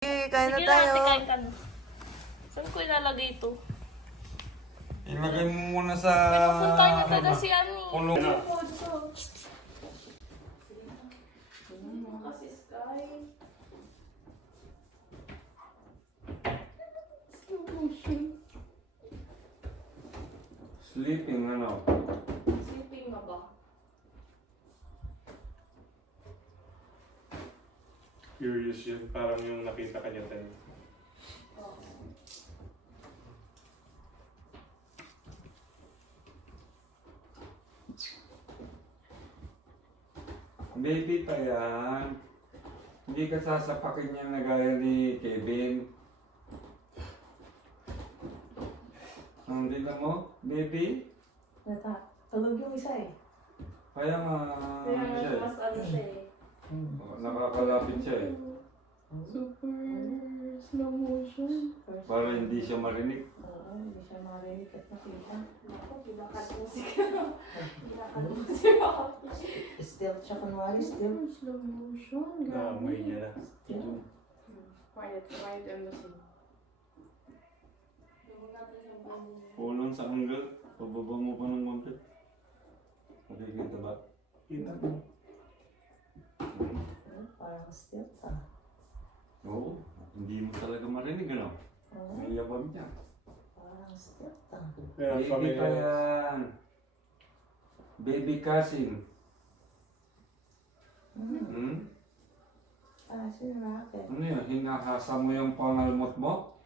Kain na Sige tayo. na, kain ka na. Saan ko ilalagay ito? Ilagay mo muna sa... Pinupunta niya taga si Ani. Kulong. Kasi Sky. Slow motion. Sleeping ano? Sleeping na ba? Curious yun. Parang yung nakita ka niya tayo. Baby pa yan. Hindi ka sasapakin niya na gaya ni Kevin. Hindi ka mo, baby? Tulog yung isa eh. Kaya nga, Kaya nga siya eh. mas ano siya eh. Nakakalapit siya eh. Super slow motion. Para hindi siya marinig. Oo, hindi siya marinig at nakita. Ako, bilakad mo si Bilakad mo si Still siya kunwari, still. Slow motion. Naamoy niya na. Quiet embassy. Kulong sa angle. Pababa mo pa ng konti. Nakikita ba? Kita mo. Parang still ah. Oo. Hindi mo talaga marinig ano? Oo, May yabang niya. parang still ah. Kaya Baby kami pa yan. Baby cousin. Hmm? Ah, sinaraket. Ano yun? Hinahasa mo yung pangalmot mo?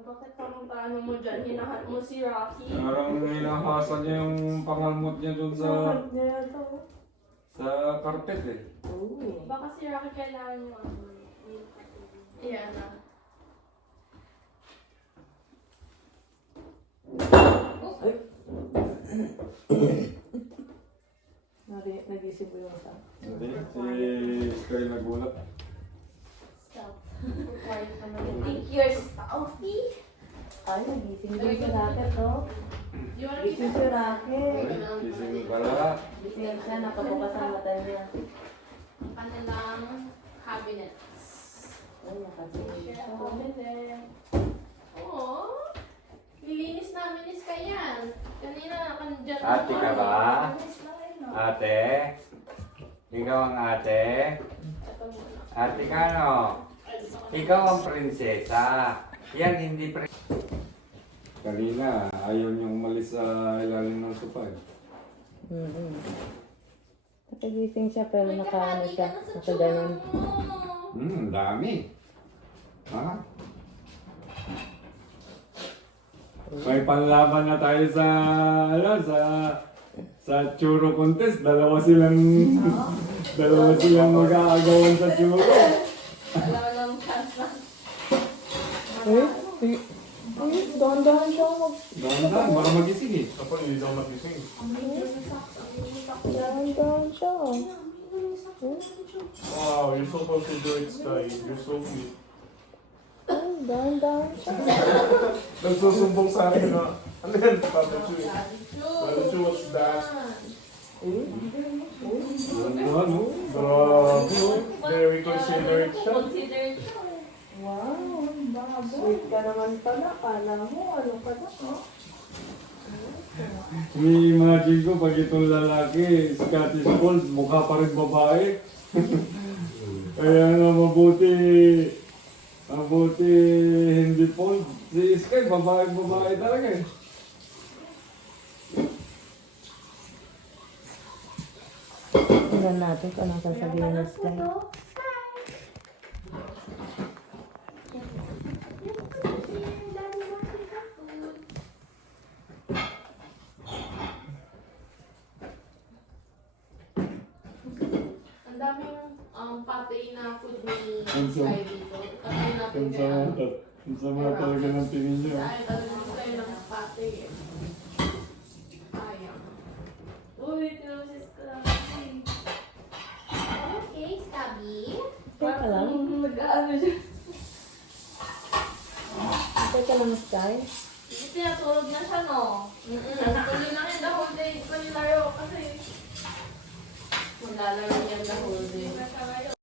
Bakit parang paano mo dyan? Hinahat mo si Rocky? Parang hinahasa niya yung pangalmot niya dun sa niya ito. carpet eh. Oo. Baka si Rocky kailangan yung ano. Iyan na. Nagising mo yung isa. Hindi, si Sky nagulat. Stop. Quiet naman. Think you're stealthy? Ay, nagising din si Racket, oh. You wanna Gising si Racket. Ay, kising pala. Gising siya, nakabukas ang mata niya. Kanilang cabinets. Ay, nakasingin siya. Oo. Nilinis namin ni Sky yan. Kanina, kandiyan. Ate ka ba? Nilinis na rin, no? Ate? Ikaw ang ate? Ito muna. Ate ka no? Ikaw ang prinsesa. Yan, hindi Kanina, ayaw niyong umalis sa ilalim ng sopa eh. Nakagising siya pero May nakaano kahati siya. ka na sa Nakaganon. tsura mo. Ang dami. Ha? May panlaban na tayo sa, ano, sa churro contest. Dalawa silang mag-aagawan sa churro. Alam mo ng chance na. Dahan-dahan siya. Dahan-dahan, baka magising eh. Ako hindi daw magising. Dahan-dahan siya. Wow, you're supposed to do it, Sky. You're so cute. Dahan-dahan siya. Nagsusumbong sa akin na, ano yan, Papa Chu? Papa Chu, what's that? Dahan-dahan, no? Grabe, oh. Very considerate siya. Considerate siya. Wow, sweet ka naman pala. Kala mo, ano ka na, no? Ini-imagine ko pag itong lalaki, Scottish Fold, mukha pa rin babae. Kaya nga mabuti hindi fold. Si Sky, babae talaga eh. Tingnan natin kung anong sasabihin ng Sky. Ang daming patay na food ni Ang Sky dito. Tatay natin kaya. Ang sama talaga ng tingin niyo. Ay, talagang tayo ng patay eh. Sayang. Uy, tinusis ko lang. Okay, Scabby. Teka lang. Nag-ano siya. Teka lang, Sky. Hindi tinatulog na siya, no? Tuloy lang yung the whole day. Ito yung laro kasi. Maglalaro yan the whole day.